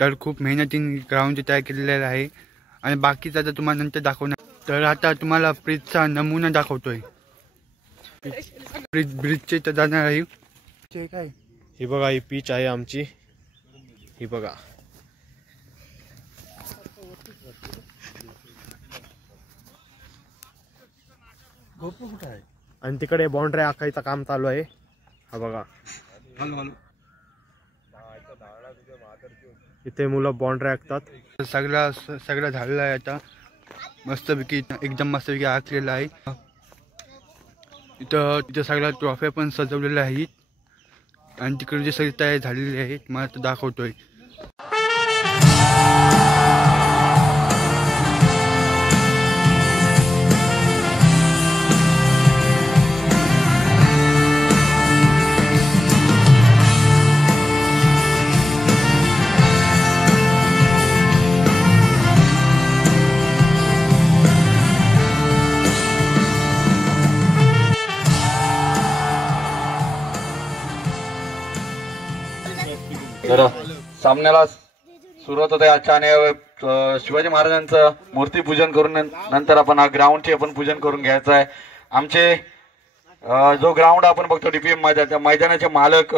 तर खूप मेहनतीने ग्राउंड तयार केलेलं आहे आणि बाकीचा तर तुम्हाला नंतर दाखवणार. तर आता तुम्हाला ब्रिजचा नमुना दाखवतोय. ब्रिजचे तर जाणार आहे. काय ही बघा, ही पीच आहे आमची. ही बघा, कुठं आहे आणि तिकडे बाउंड्री आखायचं काम चालू आहे. हा बघा, इथे मुलं बाउंड्री आखतात. सगळं झालेलं आहे आता. मस्तपैकी एकदम मस्तपैकी आखलेलं आहे. इथं सगळ्या ट्रॉफ्या पण सजवलेल्या आहेत आणि तिकडे जे सगळी तयारी झालेली आहे मला तर दाखवतोय. तर सामन्याला सुरुवात होते आजच्या आणि शिवाजी महाराजांचं मूर्ती पूजन करून नंतर आपण ग्राउंडचे आपण पूजन करून घ्यायचं आहे. आमचे जो ग्राउंड आपण बघतो डीपीएम मैदान, त्या मैदानाचे मालक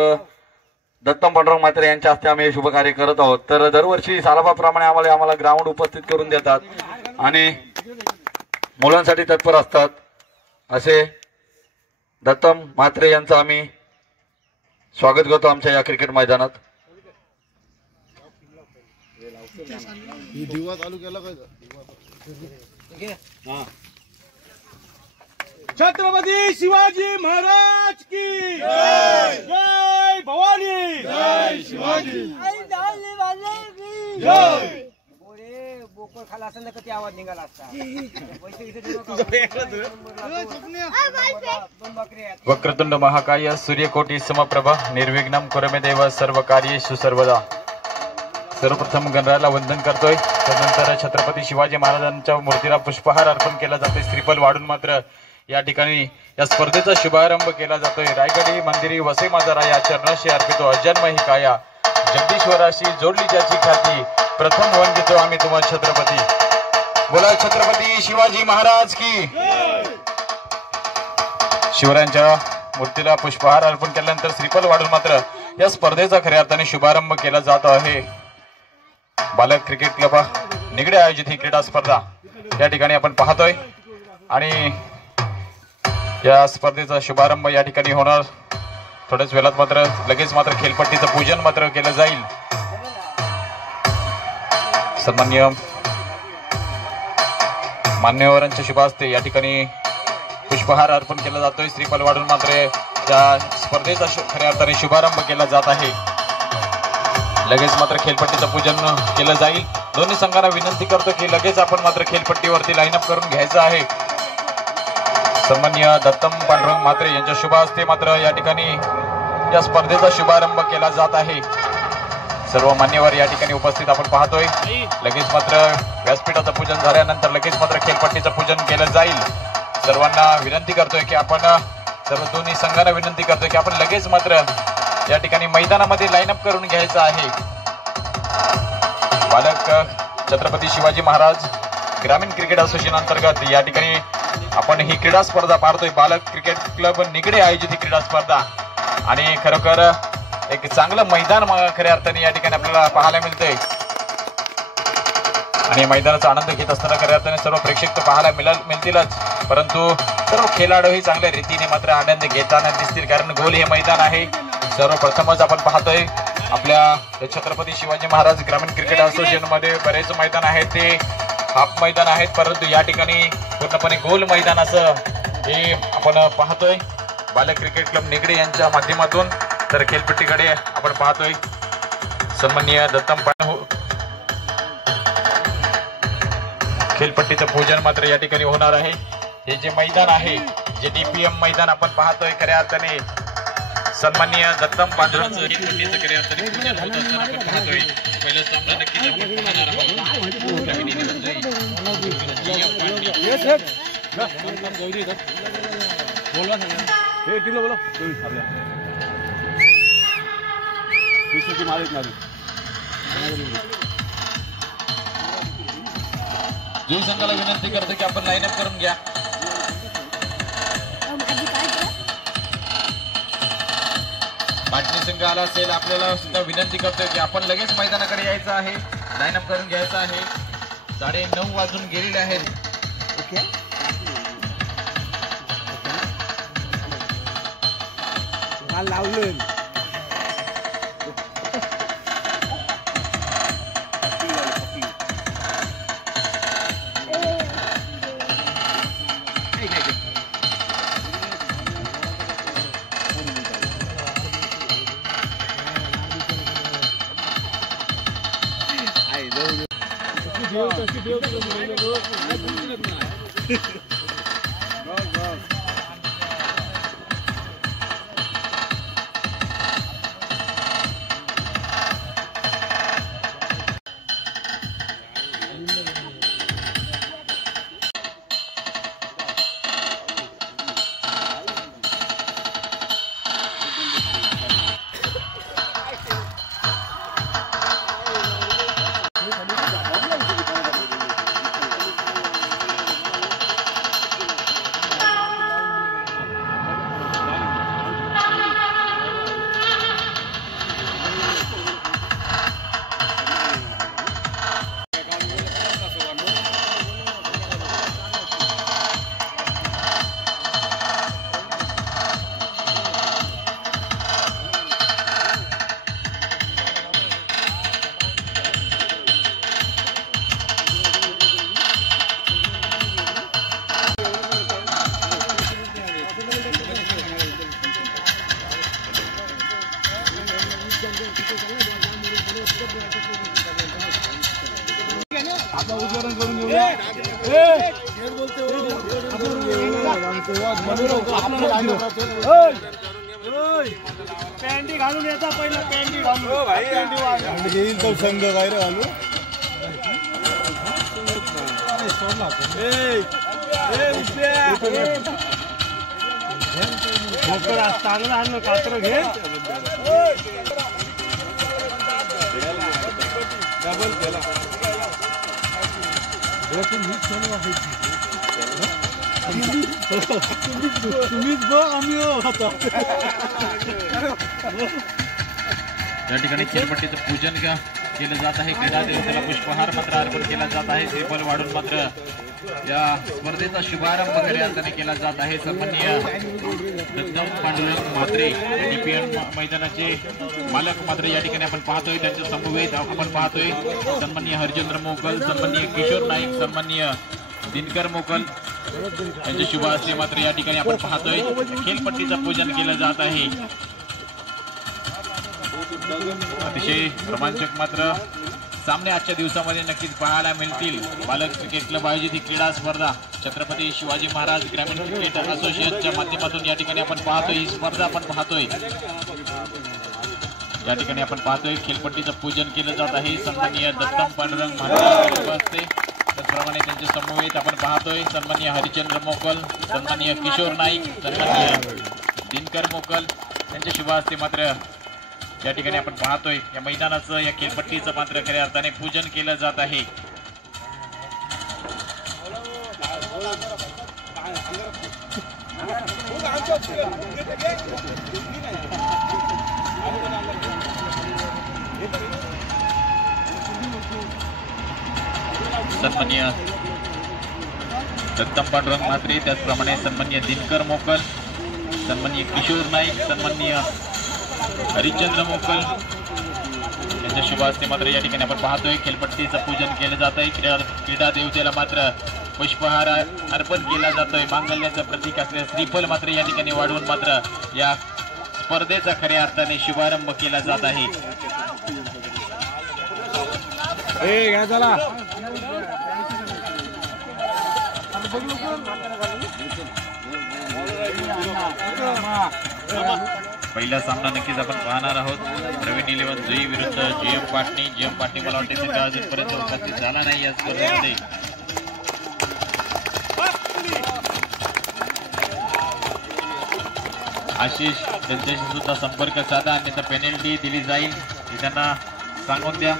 दत्तम पांडुरंग म्हात्रे यांच्या हस्ते आम्ही शुभ कार्य करत आहोत. तर दरवर्षी सालाबाप्रमाणे आम्हाला ग्राउंड उपस्थित करून देतात आणि मुलांसाठी तत्पर असतात. असे दत्तम म्हात्रे यांचं आम्ही स्वागत करतो आमच्या या क्रिकेट मैदानात. दिवा चालू केला काय? छत्रपती शिवाजी महाराज की जय. जय भवानी. जय शिवाजी. जय. बोकळ खाला असं ना किती आवाज निघाला असता. वक्रतुंड महाकाय सूर्यकोटी समप्रभा निर्विघ्नं कुरु मे देव सर्व कार्येषु सर्वदा. सर्वप्रथम गणरायाला वंदन करतोय. त्यानंतर छत्रपती शिवाजी महाराजांच्या मूर्तीला पुष्पहार अर्पण केला जातोय. श्रीफल वाढून मात्र या ठिकाणी या स्पर्धेचा शुभारंभ केला जातोय. रायगडी मंदिरी वसे माझा राया चरणाशी अर्पितो अजन्म ही काया. जगदीश्वराशी जोडली ज्याची ख्याती प्रथम वंदितो आम्ही तुम्हा छत्रपती. बोला छत्रपती शिवाजी महाराज की. शिवरायांच्या मूर्तीला पुष्पहार अर्पण केल्यानंतर श्रीफल वाढून मात्र या स्पर्धेचा खऱ्या अर्थाने शुभारंभ केला जात आहे. बालक क्रिकेट क्लब निगडे आयोजित ही क्रीडा स्पर्धा या ठिकाणी आपण पाहतोय आणि या स्पर्धेचा शुभारंभ या ठिकाणी होणार. थोड्याच वेळात मात्र लगेच मात्र खेळपट्टीचं पूजन मात्र केलं जाईल. सन्माननीय मान्यवरांच्या शुभ हस्ते या ठिकाणी पुष्पहार अर्पण केला जातोय. श्रीफल वाढून मात्र या स्पर्धेचा खऱ्या अर्थाने शुभारंभ केला जात आहे. लगेच मात्र खेळपट्टीचं पूजन केलं जाईल. दोन्ही संघांना विनंती करतो की लगेच आपण मात्र खेळपट्टीवरती लाईनअप करून घ्यायचं आहे. सन्माननीय दत्तम पांडुरंग म्हात्रे यांच्या शुभ हस्ते मात्र या ठिकाणी या स्पर्धेचा शुभारंभ केला जात आहे. सर्व मान्यवर या ठिकाणी उपस्थित आपण पाहतोय. लगेच मात्र व्यासपीठाचं पूजन झाल्यानंतर लगेच मात्र खेळपट्टीचं पूजन केलं जाईल. सर्वांना विनंती करतोय की आपण सर्व दोन्ही संघांना विनंती करतोय की आपण लगेच मात्र या ठिकाणी मैदानामध्ये लाईनअप करून घ्यायचं आहे. बालक छत्रपती शिवाजी महाराज ग्रामीण क्रिकेट असोसिएशन अंतर्गत या ठिकाणी आपण ही क्रीडा स्पर्धा पाहतोय. बालक क्रिकेट क्लब निगडे आयोजित ही क्रीडा स्पर्धा आणि खरोखर एक चांगलं मैदान खऱ्या अर्थाने या ठिकाणी आपल्याला पाहायला मिळतंय आणि मैदानाचा आनंद घेत असताना खऱ्या अर्थाने सर्व प्रेक्षक तर पाहायला मिळतीलच, परंतु सर्व खेळाडूही चांगल्या रीतीने मात्र आनंद घेताना दिसतील कारण गोल हे मैदान आहे. सर्वप्रथमच आपण पाहतोय आपल्या छत्रपती शिवाजी महाराज ग्रामीण क्रिकेट असोसिएशन मध्ये बरेच मैदान आहेत ते हाफ मैदान आहेत, परंतु या ठिकाणी पूर्णपणे गोल मैदान असं हे आपण पाहतोय. बालक क्रिकेट क्लब निगडे यांच्या माध्यमातून तर खेळपट्टीकडे आपण पाहतोय. सन्माननीय दत्तम खेळपट्टीचं पूजन मात्र या ठिकाणी होणार आहे. हे जे मैदान आहे जे डीपीएम मैदान आपण पाहतोय खऱ्या अर्थाने सन्माननीय दत्तम पांडुरंग खेळपट्टीचं खऱ्या अर्थाने पूजन होत असताना आपण पाहतोय. पहिला सामना नक्कीच आपण पाहणार आहोत. जुई संघाला विनंती करतो की आपण लाईन अप करून घ्या. पाटणी संघ आला असेल आपल्याला सुद्धा विनंती करतोय की आपण लगेच मैदानाकडे यायचं आहे. लाईन अप करून घ्यायचं आहे. 9:30 वाजून गेलेले आहेत. लावलं पॅन्टी घालून येता पहिला पॅन्टी घालून घेईल तो संघ बाहेर घालू चांगलं आणलं कात्र घे डबल केला तुम्हीच बघ आम्ही या ठिकाणी खेळपट्टीचं पूजन केलं जात आहे. क्रीडा देवतेला पुष्पहार मात्र अर्पण केला जात आहे. श्रीफल वाढून मात्र या स्पर्धेचा शुभारंभ करण्यासाठी केला जात आहे. सन्माननीय दत्तम पांडुरंग म्हात्रे डीपीएन मैदानाचे मालक मात्र या ठिकाणी आपण पाहतोय. त्यांच्या समवेत आपण पाहतोय सन्माननीय हरचंद्र मोकल, सन्माननीय किशोर नाईक, सन्माननीय दिनकर मोकल यांचे शुभ हस्ते मात्र या ठिकाणी आपण पाहतोय खेळपट्टीचं पूजन केलं जात आहे. अतिशय रोमांचक मात्र सामने आजच्या दिवसामध्ये नक्कीच पाहायला मिळतील. बालक क्रिकेट क्लब आयोजित ही क्रीडा स्पर्धा छत्रपती शिवाजी महाराज ग्रामीण क्रिकेट असोसिएशनच्या माध्यमातून या ठिकाणी आपण पाहतोय. ही स्पर्धा आपण पाहतोय. या ठिकाणी आपण पाहतोय खेळपट्टीचं पूजन केलं जात आहे. सन्माननीय दत्तम पांडुरंग म्हात्रे त्याचप्रमाणे त्यांच्या समवेत आपण पाहतोय सन्माननीय हरिचंद्र मोकल, सन्माननीय किशोर नाईक, सन्माननीय दिनकर मोकल यांच्या शुभ हस्ते मात्र या ठिकाणी आपण पाहतोय या मैदानाचं या खेळपट्टीचं मात्र खऱ्या अर्थाने पूजन केलं जात आहे. सन्माननीय दत्तम पांडुरंग म्हात्रे त्याचप्रमाणे सन्माननीय दिनकर मोकल, सन्माननीय किशोर नाईक, सन्माननीय हरिचंद्र मोकल यांच्या शुभ हस्ते मात्र या ठिकाणी आपण पाहतोय खेळपट्टीचं पूजन केलं जात आहे. क्रीडा देवतेला मात्र पुष्पहार अर्पण केला जातोय. मांगल्याचं प्रतीक असलेलं श्रीफल मात्र या ठिकाणी वाढवून मात्र या स्पर्धेचा खऱ्या अर्थाने शुभारंभ केला जात आहे. पहिला सामना नक्कीच आपण पाहणार आहोत. प्रवीण 11 जुई विरुद्ध जीएम पाटणी. जीएम पाटणी मला वाटते तिथं अजूनपर्यंत उपस्थित झाला नाही या स्पर्धेमध्ये. आशिष त्यांच्याशी सुद्धा संपर्क साधा अन्यथा पेनल्टी दिली जाईल. त्यांना सांगून द्या.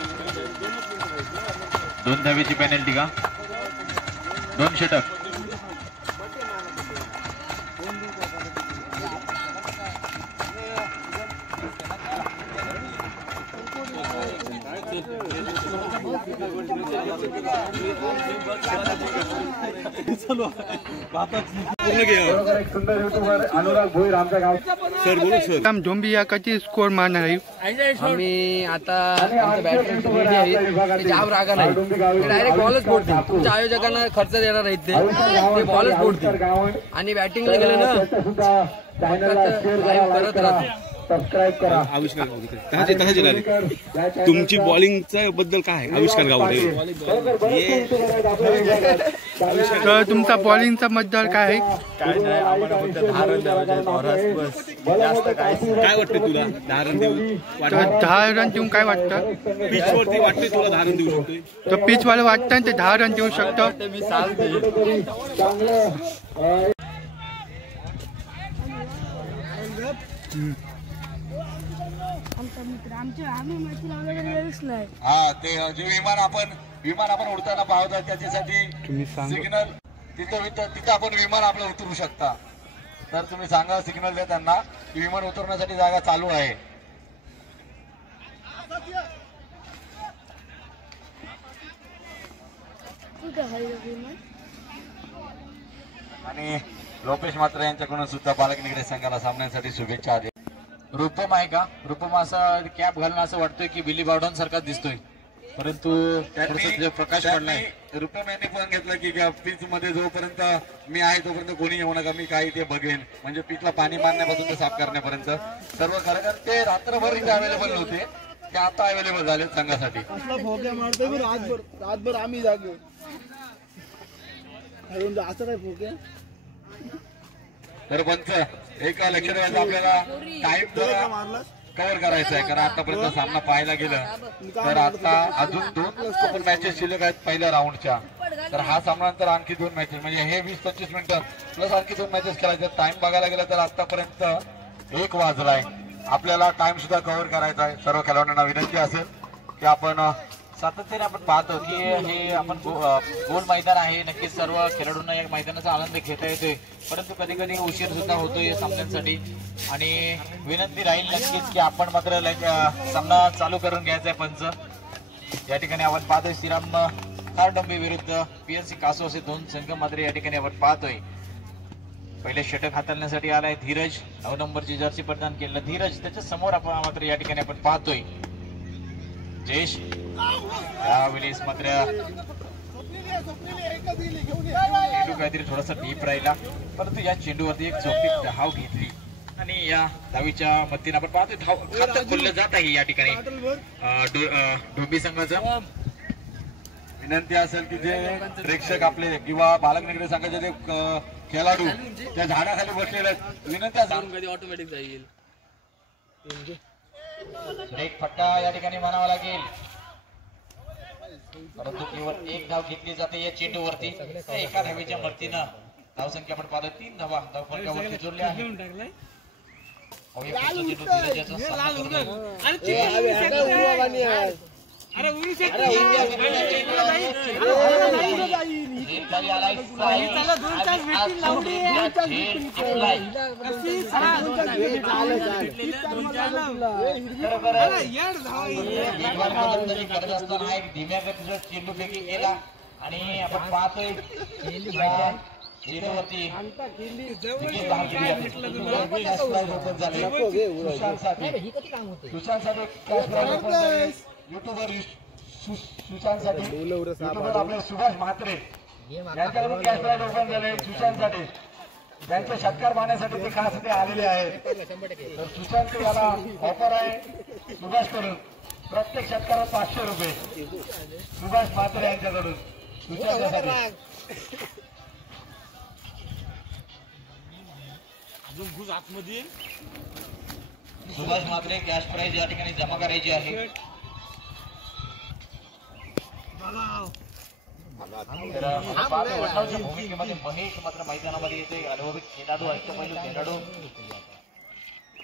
2 धावेची पेनल्टी का? 2 षटक. झोंबी या कधी स्कोर मारणार आहे? आम्ही आता आमचं बॅटरी रेडी आहे. ते जाम रागा नाही, डायरेक्ट बॉलच फोडतील. तुमच्या आयोजकांना खर्च देणार आहेत ते बॉलच फोडतील. आणि बॅटिंगला गेलं ना करत राहतो. तुमची बॉलिंगच्या बद्दल काय आविष्कार गावडे? तर तुमचा बॉलिंगचा बद्दल काय आहे? काय वाटतं तुला? 10 रन देऊन काय वाटतं? पिच वरती वाटते तुला 10 रन देऊ शकतोय? तर पिच वाला वाटतं ते 10 रन देऊ शकतो. हा ते जे विमान आपण उडताना पाहतात त्याच्यासाठी तुम्ही सांगा. सिग्नल तिथं आपण विमान आपलं उतरू शकता. तर तुम्ही सांगा सिग्नल द्या त्यांना की विमान उतरण्यासाठी जागा चालू आहे. आणि लोकेश मात्रे यांच्याकडून सुद्धा बालक निगडे संघाला सामन्यासाठी शुभेच्छा आल्या. रूपम आहे का? रूपम असा कॅप घालणं असं वाटतोय की बिली बावडॉन सारखा दिसतोय, परंतु प्रकाश पडलाय. रूपम यांनी पण घेतलं की पिच मध्ये जोपर्यंत मी आहे तोपर्यंत कोणी येऊ नका, मी काही ते बघेन. म्हणजे पिचला पाणी मारण्यापासून ते साफ करण्यापर्यंत सर्व खरं ते रात्रभर इथे अवेलेबल नव्हते, ते आता अवेलेबल झाले संघासाठी. रातभर आम्ही जागे असं काय फोक्या. तर पंच एक लक्ष द्यायचं आपल्याला टाइम कव्हर करायचा आहे, कारण आतापर्यंत सामना पाहायला गेलं तर आता अजून 2 मॅचेस शिल्लक आहेत पहिल्या राऊंडच्या. तर हा सामना नंतर आणखी 2 मॅचेस, म्हणजे हे 20-25 मिनिटं प्लस आणखी 2 मॅचेस खेळायचे. टाइम बघायला गेलं तर आतापर्यंत 1 वाजलाय. आपल्याला टाइम सुद्धा कव्हर करायचा आहे. सर्व खेळाडूंना विनंती असेल की आपण सातत्याने आपण पाहतो की हे आपण गोल मैदान आहे. नक्कीच सर्व खेळाडूंना या मैदानाचा आनंद घेता येतोय, परंतु कधी कधी उशीर सुद्धा होतोय या सामन्यांसाठी. आणि विनंती राहील नक्कीच की आपण मात्र सामना चालू करून घ्यायचा आहे. पंच या ठिकाणी आपण पाहतोय श्रीराम कारडंबे विरुद्ध पीएनसी कासो असे 2 संघ मात्र या ठिकाणी आपण पाहतोय. पहिले षटक हाताळण्यासाठी आलाय धीरज, 9 नंबरची जर्सी प्रदान केलेला धीरज. त्याच्या समोर आपण मात्र या ठिकाणी आपण पाहतोय जयेश. यावेळेस मात्र चेंडू काहीतरी थोडासा डीप राहिला, परंतु या चेंडूवरती एक चौकीत धाव घेतली आणि या धावीच्या मतीने आपण पाहतोय खातं खोललं जात आहे या ठिकाणी डोंबी संघाचं. विनंती असेल की जे प्रेक्षक आपले किंवा बालक निगडे संघाचे जे खेळाडू त्या झाडाखाली बसलेले आहेत, विनंती असेल ऑटोमॅटिक जाईल. एक फटका या ठिकाणी म्हणावा लागेल, परंतु केवळ 1 धाव घेतली जाते या चेंडूवरती. एका धावेच्या मर्तीनं धावसंख्या आपण पाहतो 3 धावा धावफलकावरती जोडल्या आहेत. धीम्या गतीचा चेंडू फेकी केला आणि आपण पाहतोय चेंडूवरती युट्यूबर आपले सुभाष म्हात्रे यांच्याकडून कॅश प्राइज ओपन झाले. सुशांतसाठी त्यांचे सत्कार मानण्यासाठी ते खास इथे आलेले आहेत. तर सुशांत याला ऑफर आहे सुभाष कडून, प्रत्येक सत्कारात 500 रुपये सुभाष म्हात्रे यांच्याकडून सुशांतसाठी. सुभाष म्हात्रे कॅश प्राइज या ठिकाणी जमा करायची आहे. भूमिकेमध्ये महेश मात्र मैदानामध्ये येते. अनुभवी खेळाडू अष्टपैलू खेळाडू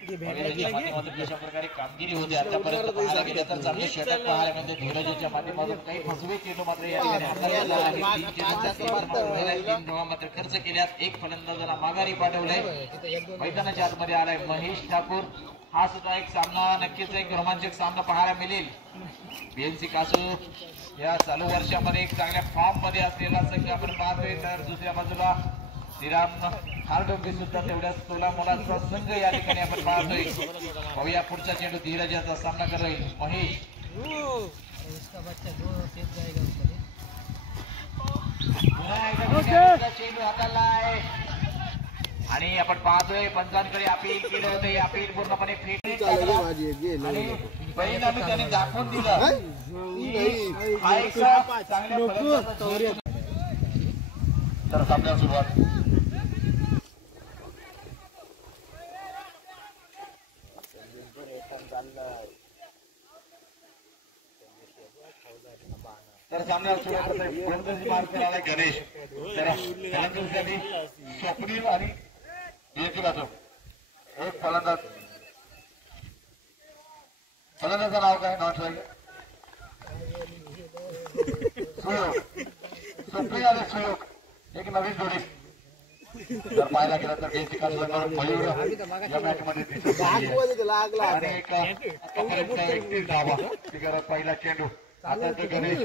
माध्यमातून कशा प्रकारे कामगिरी होते आतापर्यंत पाहायला गेलं तर चांगले षटक पाहायला मिळते. धीरजच्या माध्यमातून काही फसवे चेंडू मात्र या ठिकाणी हाताळलेला आहे. 3 धावा मात्र खर्च केल्यात. एक फलंदाजाला माघारी पाठवलंय. मैदानाच्या आतमध्ये आलाय महेश ठाकूर. हा सुद्धा एक सामना नक्कीच एक रोमांचक सामना पाहायला मिळेल. बीएनसी कासू या चालू वर्षामध्ये एक चांगल्या फॉर्म मध्ये असलेला संघ आपण पाहतोय. तर दुसऱ्या बाजूला श्रीराम हारडोंबे सुद्धा तेवढ्याच तोला मोलाचा संघ या ठिकाणी आपण पाहतोय. पाहूया पुढचा चेंडू धीरजाचा सामना करेल महेश. चेंडू हाताला आहे आणि आपण पाहतोय पंचांकडे अपील केलं होतं. हे अपील पूर्णपणे फेट आणि परिणामी त्यांनी दाखवून दिलं. तर सामन्याला सुरुवात. तर सामन्याला सुरुवात फलंदाजी मार्क करायला गणेश. तर फलंदाजी स्वप्नील आणि एक फलंदाज. फलंदाजाचं नाव काय? नॉट राईट सुयोग. स्वप्नील आणि सुयोग एक नवीन जोडी जर पाहायला गेलं तर बेसिक मयूर या मॅच मध्ये दिसत आणि एक आतापर्यंत 31 धावा. पहिला चेंडू आता तो गणेश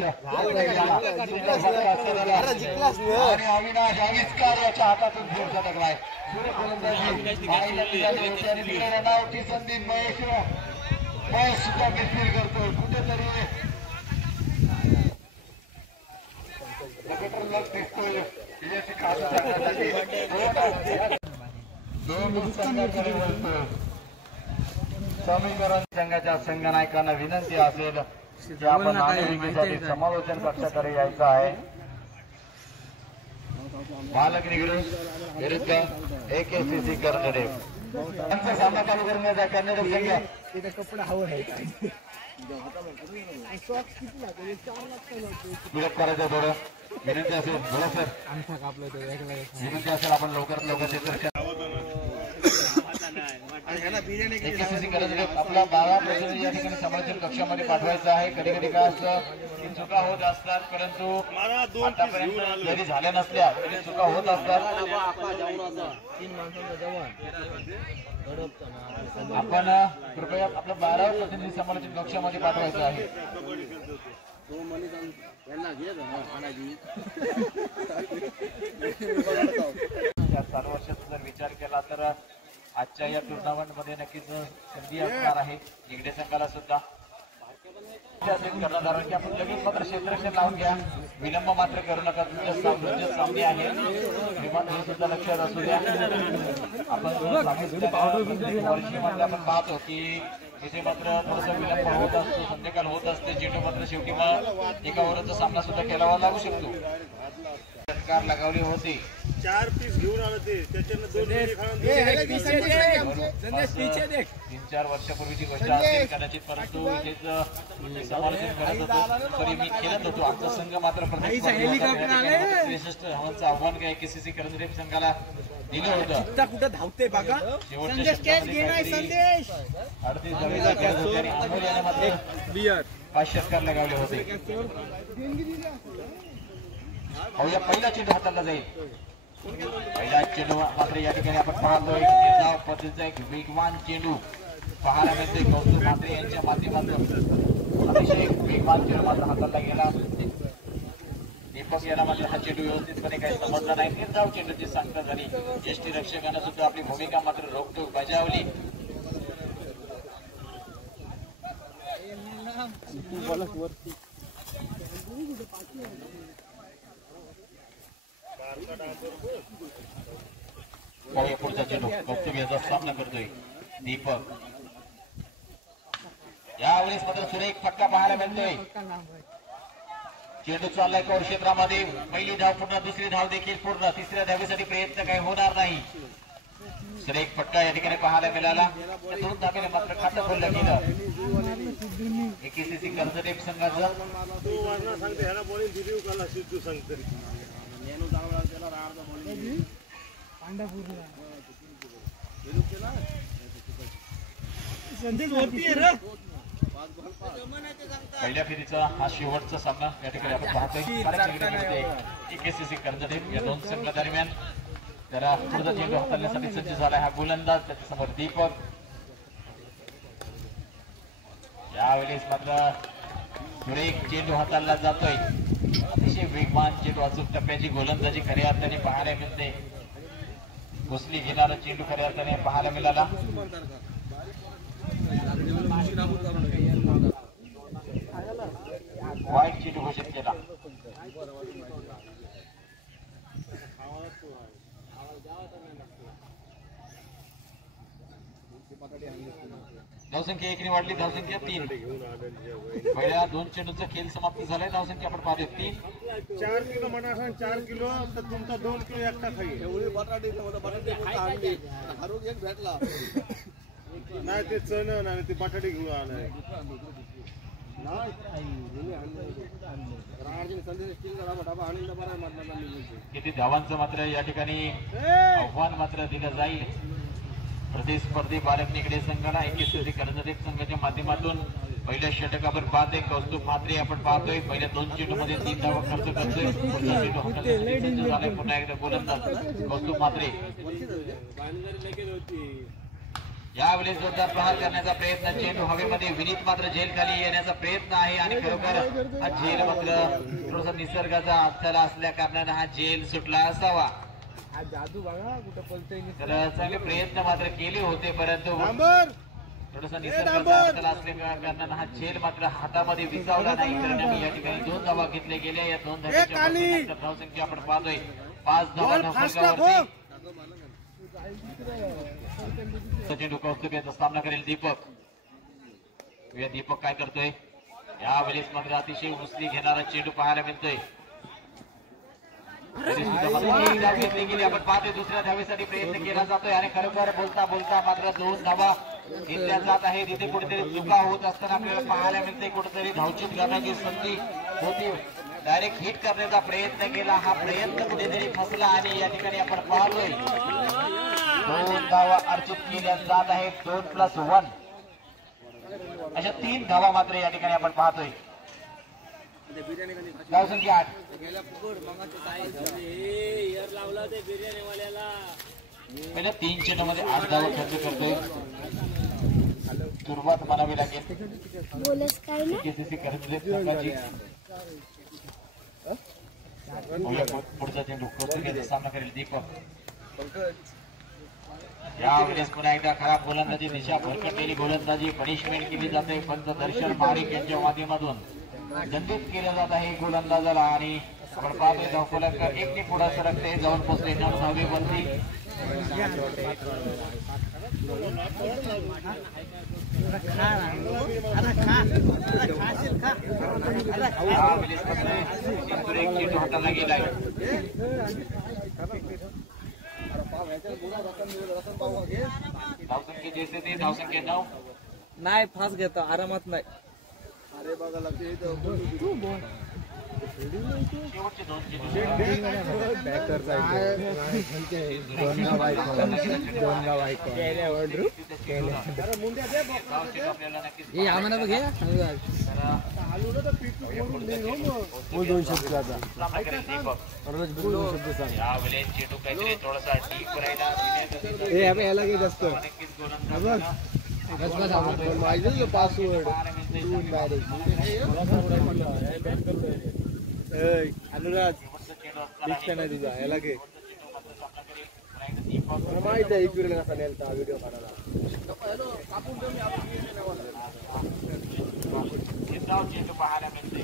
आणि अविनाश आविष्कार याच्या हातातून झोप टाकलाय. रनआउटची संधी. महेश सुद्धा मिसफील करतोय कुठेतरी. समीकरण संघाच्या संघनायकांना विनंती असेल की आपण नाणेफेकीसाठी समालोचन कक्षाकडे यायचं आहे. बालकनिगडे विरुद्ध AKCC कर्नाटक त्यांचा सामना चालू करण्याचा कर्नाटक संघ. विरोध करायचं थोडं विनंती असेल. बोला सर. विनंती असेल आपण लवकरात लवकर AKCC कर्नाटक आपला 12 प्रतिनिधी या ठिकाणी समालोचन कक्षामध्ये पाठवायचं आहे. कधी कधी काय असतं की चुका होत असतात परंतु आतापर्यंत जरी झाल्या नसल्या तरी चुका होत असतात. आपण कृपया आपलं 12 प्रतिनिधी समालोचन कक्षामध्ये पाठवायचं आहे. या 4 वर्षाचा जर विचार केला तर आजच्या या टुर्नामेंट मध्ये नक्कीच संधी असणार आहे इकडे संघाला सुद्धा. कर्णधार की आपण लगेच मात्र क्षेत्ररक्षण लावून घ्या. विलंब मात्र करू नका. तुमच्या सामने आहे हे सुद्धा लक्षात असू द्या. आपण आपण पाहतो की इथे मात्र थोडंसं विलंब होत असतो. संध्याकाळ होत असते. चेंडू मात्र शेवटी मग एका ओव्हरचा सामना सुद्धा खेळावा लागू शकतो. षटकार लगावली होती. 4 पीस घेऊन आलं ते त्याच्यानं 2 3-4 वर्षापूर्वीची गोष्ट असेल कदाचित परंतु इथेच समालोचन करत होतो. तरी मी खेळत होतो. आमचा संघ मात्र प्रत्येक 63 धावांचं आव्हान काय AKCC कर्नाटक संघाला दिलं होतं. कुठं धावते बघा. शेवटच्या 5 षटकार लगावले होते. पहिला चेंडू हाताला जाईल. पहिला चेंडू मात्र या ठिकाणी आपण पाहतोय निर्धाव पद्धतीचा एक वेगवान चेंडू पाहायला मिळतोय. कौस्तुभ म्हात्रे यांच्या माध्यमातून अतिशय वेगवान चेंडू मात्र हाताला गेला. दीपक याला मात्र हा चेंडू व्यवस्थितपणे काही समजला नाही. निर्धाव चेंडूची सांगता झाली. यष्टी रक्षकांना सुद्धा आपली भूमिका मात्र रोखठोक बजावली. पुढचा चेंडू कौस्तुभ याचा सामना करतोय दीपक. यावेळेस मात्र सुरेख फटका पाहायला मिळतोय. चेंडू चाललाय कौर क्षेत्रामध्ये. पहिली धाव पूर्ण. दुसरी धाव देखील पूर्ण. तिसऱ्या धावेसाठी प्रयत्न काही होणार नाही. सुरेख फटका या ठिकाणी पाहायला मिळाला. 2 धावेने मात्र खातं खोललं गेलं AKCC कर्नाटक संघाचं. सांगते ह्याला बॉलिंग दिली उकाला सिद्धू सांगते पहिल्या फेरीचा हा शेवटचा सामना या ठिकाणी आपण पाहतोय. केसीसी कर्जदेव या दोन संघा दरम्यान त्याला पुढचा चेंडू हाताळण्यासाठी सज्ज झाला हा गोलंदाज. त्याच्यासमोर दीपक. यावेळेस मात्र पुढे एक चेंडू हाताळला जातोय. अतिशय वेगवान चेंडू अचूक टप्प्याची गोलंदाजी खऱ्या अर्थाने पाहायला मिळते. घुसली घेणारा चेंडू खऱ्या अर्थाने पाहायला मिळाला. वाईट चेंडू घोषित केला. धावसंख्या 1 ने वाढली. धावसंख्या 3. पहिल्या 2 चेंडूचा खेळ समाप्त झालाय. धावसंख्या आपण पाहतोय 3. 4 किलो म्हणा 4 किलो तर तुमचा 2 किलो एकटा खाईल. एवढी बटाटे भेटला नाही ते चण नाही ते बटाटे घेऊन आलाय. किती धावांचं मात्र या ठिकाणी आव्हान मात्र दिलं जाईल प्रतिस्पर्धी बालक निकडे संघाला. केसीसी कर्जदेव संघाच्या माध्यमातून पहिल्या षटकावर बाद आहे. कौस्तुभ म्हात्रे आपण पाहतोय पहिल्या 2 चेंडूमध्ये 3 धावा खर्च करतोय. पुढचा चेंडू हाताळण्यासाठी झालाय पुन्हा एकदा गोलंदाज कौस्तुभ म्हात्रे. यावेळेस जोरदार प्रहार करण्याचा प्रयत्न. चेंडू हवेमध्ये. विनीत मात्र झेल खाली येण्याचा प्रयत्न आहे आणि खरोखर हा झेल मात्र थोडासा निसर्गाचा हातला असल्या कारणाने हा झेल सुटला असावा. तर चांगले प्रयत्न मात्र केले होते परंतु थोडासा निसर्गाचा हातला असल्या कारणाने हा झेल मात्र हातामध्ये विसावला नाही. परिणामी या ठिकाणी 2 धावा घेतल्या गेल्या. या 2 धावांच्या धावसंख्या आपण पाहतोय 5 धावा. चेंडू कौस्तुभ याचा सामना करेल दीपक. दीपक काय करतोय यावेळेस मात्र अतिशय उचली घेणारा चेंडू पाहायला मिळतोय. धाव घेतली गेली आपण पाहतोय. दुसऱ्या धावेसाठी प्रयत्न केला जातोय आणि खरोखर बोलता बोलता मात्र 2 धावा घेतल्या जात आहे. तिथे कुठेतरी चुका होत असताना आपल्याला पाहायला मिळते. कुठेतरी धावचीत करण्याची संधी होती. डायरेक्ट हिट करण्याचा प्रयत्न केला. हा प्रयत्न कुठेतरी फसला आणि या ठिकाणी आपण पाहतोय 2 धावा अर्जित केल्या जात आहेत. 2+1 अशा 3 धावा मात्र या ठिकाणी आपण पाहतोय. धावसंख्या 8. पहिल्या 3 चेंडूमध्ये 8 धावा खर्च करतोय. सुरुवात म्हणावी लागेल केसीसी कर्जदेव संघाची. पुढचा चेंडू कौस्तुभ सामना करेल दीपक. यावेळेस पुन्हा एकदा खराब गोलंदाजी. दिशा भरकटलेली गोलंदाजी. पनिशमेंट केली जाते. पंच दर्शन मारिक यांच्या माध्यमातून दंडित केलं जात आहे गोलंदाजाला आणि आपण पाहतोय धावफलक 1 ने पुढे सरकते. जाऊन पोहोचले 9 धावेवरती. चेंडू हाताला गेलाय. धावसंख्या जैसे ते धावसंख्या 9. नाही फास्ट घेतो आरामात नाही. अरे बघा शेवटचे 2 चेंडू आपल्याला नक्कीच आम्हाला बघ यावेळेस चेंडू काहीतरी थोडासा डीप राहिला. नक्कीच गोलंदाज पासवर्ड अनुराज नाही तुझा याला घे. माहिती आहे इकडे कसा नेलता व्हिडिओ काढायला. चेंडू पाहायला मिळते.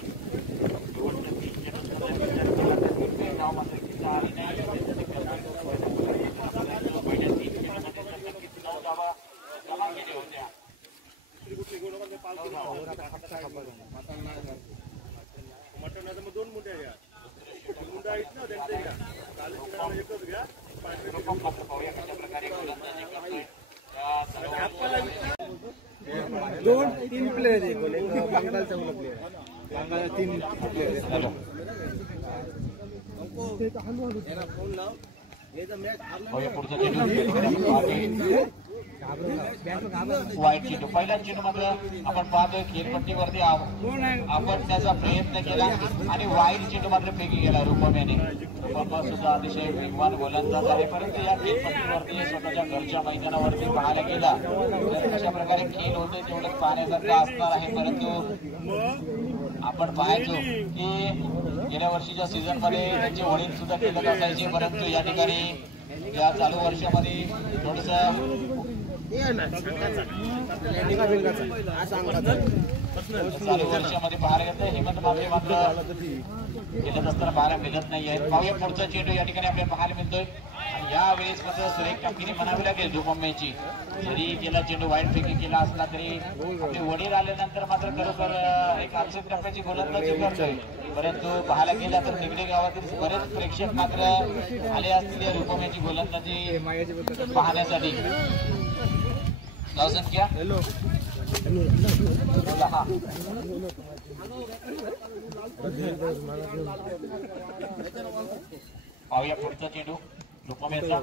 मटण मग 2 मुंड्या घ्या. मुंडा आहेत ना त्यांच्या घ्या. एकच घ्या. 2-3 प्लेयर आहे. बंगालचा प्लेयर. बंगालचा 3 प्लेयर आहे. फोन लाव. पुढचा चेंडू वाईट चेंडू. पहिला चेंडू मात्र आपण पाहतोय खेळपट्टीवरती आपटण्याचा प्रयत्न केला आणि वाईट चेंडू मात्र फेकी गेला रुपम याने. रुपम सुद्धा अतिशय वेगवान गोलंदाज आहे, परंतु या खेळपट्टीवरती स्वतःच्या घरच्या मैदानावरती पाहायला गेला तर कशा प्रकारे खेळ होते तेवढं पाहण्यासारखं असणार आहे. परंतु आपण पाहायचो की गेल्या वर्षीच्या सीझन मध्ये त्यांचे वडील सुद्धा खेळत असायचे, परंतु या ठिकाणी या चालू वर्षामध्ये थोडस चालू वर्षामध्ये पाहायला गेलं तर हेमंत मात्रे मात्र खेळत असताना पाहायला मिळत नाही आहे. पाहूया पुढचा चेंडू या ठिकाणी आपल्याला पाहायला मिळतोय आणि यावेळेस मात्र सुरेख कामगिरी म्हणावी लागेल रुपम्याची. जरी गेला चेंडू वाईट फेकी केला असला तरी आपले वडील आल्यानंतर मात्र खरोखर एक 800 टप्प्याची गोलंदाजी करतोय. परंतु पाहायला गेला तर निगडी गावातील बरेच प्रेक्षक मात्र आले असतील या रुपम्याची गोलंदाजी पाहण्यासाठी. धावसंख्या 16. पाहूया पुढचा चेंडू रुपम्याचा.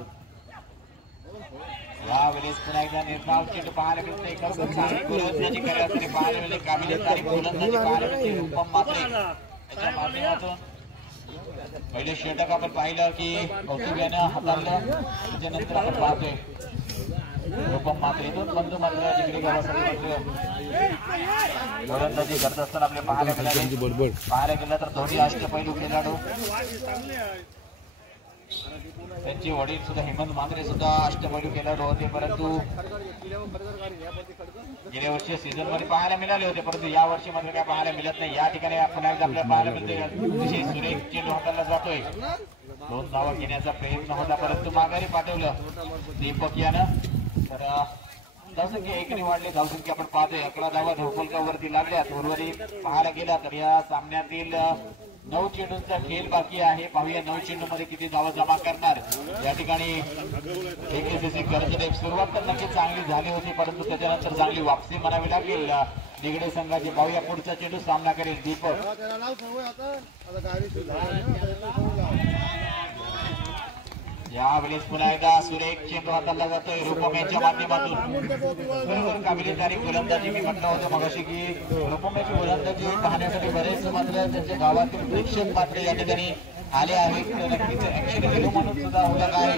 यावेळेस पुन्हा एकदा निर्धाव चेंडू पाहायला मिळते. खरोखर चांगली गोलंदाजी करायला पाहायला मिळते, काबिलियत आणि गोलंदाजी पाहायला मिळते रुपम मात्रे त्याच्या माध्यमातून. पहिले षटक आपण पाहिलं की कौतुकानं हाताळलं, त्याच्यानंतर आपण पाहतोय रुपम मात्रे दोन बंधू मात्र जिकडे गावासाठी मात्र गोलंदाजी करत असताना आपल्या पाहायला गेलं तर दोन्ही अष्टपैलू खेळाडू त्यांचे वडील सुद्धा हेमंत मात्रे सुद्धा अष्टपैलू खेळाडू होते, परंतु गेल्या वर्षी सीझन मध्ये पाहायला मिळाले होते, परंतु या वर्षी मात्र काय पाहायला मिळत नाही. या ठिकाणी पुन्हा एकदा आपल्याला पाहायला मिळते अतिशय सुरेख चेंडू हाताला जातोय. 2 धावा घेण्याचा प्रयत्न होता, परंतु माघारी पाठवलं दीपक यानं. तर धावसंख्या 1 ने वाढली. धावसंख्या आपण पाहतोय 11 धावा धावफलकावरती लागल्यात. उर्वरित पाहायला गेला तर या सामन्यातील 9 चेंडूंचा खेळ बाकी आहे. पाहूया 9 चेंडू मध्ये किती धावा जमा करणार. या ठिकाणी एकेसीसी कर्जत सुरुवात तर नक्की चांगली झाली होती, परंतु त्याच्यानंतर चांगली वापसी म्हणावी लागेल निगडे संघाची. पाहूया पुढचा चेंडू सामना करेल दीपक. यावेळेस पुन्हा एकदा सुरेख चेंडू हाताळला जातोय रुपम्याच्या माध्यमातून. बरोबर काबिलियत आणि गोलंदाजी मी म्हटलं होतं मगाशी की रुपम्याची गोलंदाजी पाहण्यासाठी बरेच मात्र त्यांच्या गावातील प्रेक्षक मात्र या ठिकाणी आले आहेत. नक्कीच ऍक्शन हिरो म्हणून सुद्धा ओळख आहे.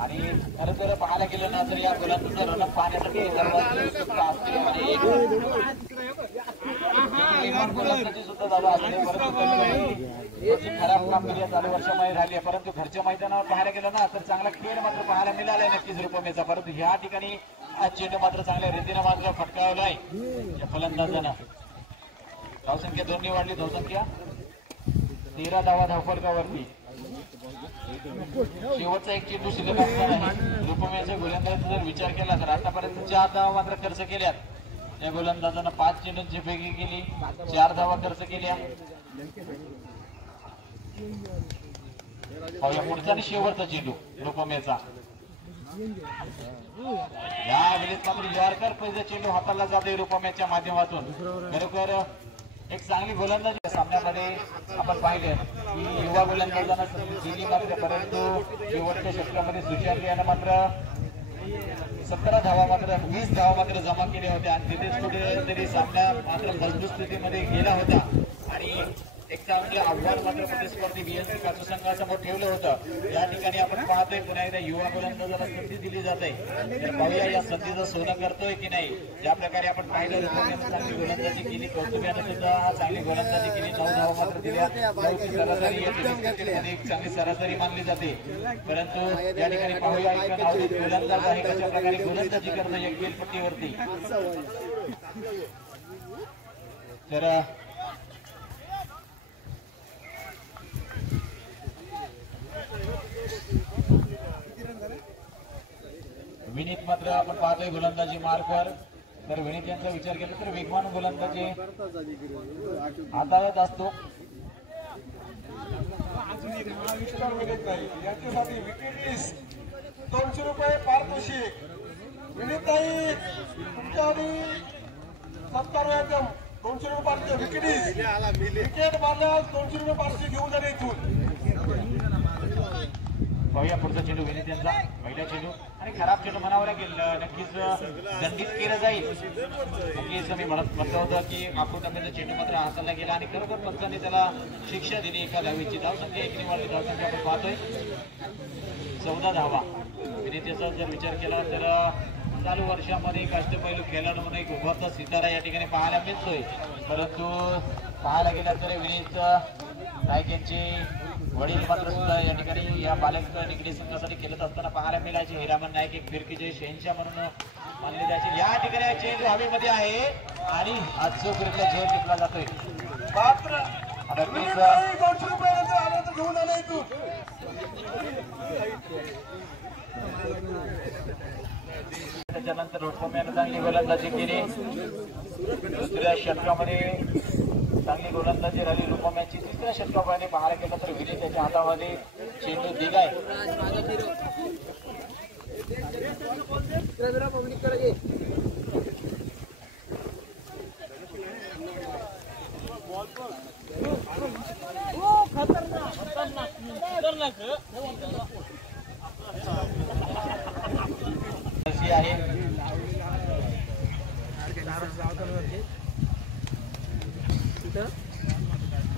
आणि खरं तर पाहायला गेलं ना तर या गोलंदाजीचा रनअप पाहण्यासाठी सर्वात उत्सुकता असते आणि गोलंदाजी सुद्धा दादा असते, परंतु खराब कामगिरी चालू वर्षामध्ये झाली आहे. परंतु घरच्या मैदानावर पाहायला गेलं ना तर चांगला खेळ मात्र पाहायला मिळालाय नक्कीच रुपम्याचा. परंतु ह्या ठिकाणी आज चेंडू मात्र चांगल्या रीतीने मात्र फटकावलाय या फलंदाजानं. धावसंख्या 2 ने वाढली. धावसंख्या 13 धावा धावफलकावरती. शेवटचा एक चेंडू शिल्लक असताना रुपम्याच्या गोलंदाजीचा जर विचार केला तर आतापर्यंत 4 धावा मात्र खर्च केल्यात. या गोलंदाजानं 5 चेंडूंची फेकी केली, 4 धावा खर्च केल्या. पुढचा आणि शेवटचा चेंडू रुपम्याचा. यावेळेस मात्र यॉर्कर पहिला चेंडू हाताळला जातोय रुपम्याच्या माध्यमातून. खरोखर एक चांगली गोलंदाजी सामन्यामध्ये आपण पाहिले की युवा गोलंदाजांना दिली मात्र, परंतु शेवटच्या षटकामध्ये सुशांत यानं मात्र 17 धावा मात्र 20 धावा मात्र जमा केल्या होत्या आणि तिथेच कुठेतरी सामना मात्र मजबूत स्थितीमध्ये गेला होता. आणि एक चांगलं आव्हान मात्र प्रतिस्पर्धी बीएससी कासू संघासमोर ठेवलं होतं. या ठिकाणी आपण पाहतोय पुन्हा एकदा युवा गोलंदाजाला संधी दिली जाते. तर पाहूया या संधीचं सोनं करतोय की नाही. ज्या प्रकारे आपण पाहिलं चांगली गोलंदाजी केली, कौतुकानं सुद्धा चांगली गोलंदाजी केली. 9 धावा मात्र दिल्या. सरासरी एक चांगली सरासरी मानली जाते, परंतु या ठिकाणी पाहूया एक गोलंदाज आहे कशा प्रकारे गोलंदाजी करतो या खेळपट्टीवरती. तर विनीत मात्र आपण पाहतोय गोलंदाजी मार्कवर. तर विनीत यांचा विचार केला तर वेगवान गोलंदाजी हाताळत असतो. याच्यासाठी विकेट 200 रुपये पारितोषिक. विनीत ताई तुमच्या आधी 70 200 रुपये पार्टी विकेट मारल्यास 200 रुपये पार्टी घेऊन जाणे इथून. पाहूया पुढचा चेंडू विनीत यांचा पहिला चेंडू आणि खराब चेंडू म्हणावं लागेल. नक्कीच दंडित केलं जाईल. नक्कीच मी म्हणत होतं की अकरा टप्प्याचा चेंडू मात्र हाताला गेला आणि खरोखर पंचांनी त्याला शिक्षा दिली. एका धावेची धावसंख्या एक निवडली धावसंख्या आपण पाहतोय 14 धावा. विनीत याचा जर विचार केला तर चालू वर्षामध्ये अष्टपैलू खेळाडू म्हणून एक उभरता सितारा या ठिकाणी पाहायला मिळतोय. परंतु पाहायला गेला तर विनीत नाईक यांचे वडील मात्र सुद्धा या ठिकाणी या बालक निगडी संघासाठी खेळत असताना पाहायला मिळायचे. हिरामन नाईक एक फिरकीचे शहंशाह म्हणून मानले जायचे. या ठिकाणी चेंडू हवेमध्ये आहे आणि अचूकरित्या झेल टिकला जातोय. मात्र 200 रुपये आनंद घेऊन आले इथून. त्याच्यानंतर रोटकोम्यानं चांगली गोलंदाजी केली. दुसऱ्या षटकामध्ये चांगली गोलंदाजी राहिली रुपम्याची. तिसऱ्या षटकामध्ये पाहायला गेलं तर विनीत त्याच्या हातामध्ये चेंडू दिलाय. आहे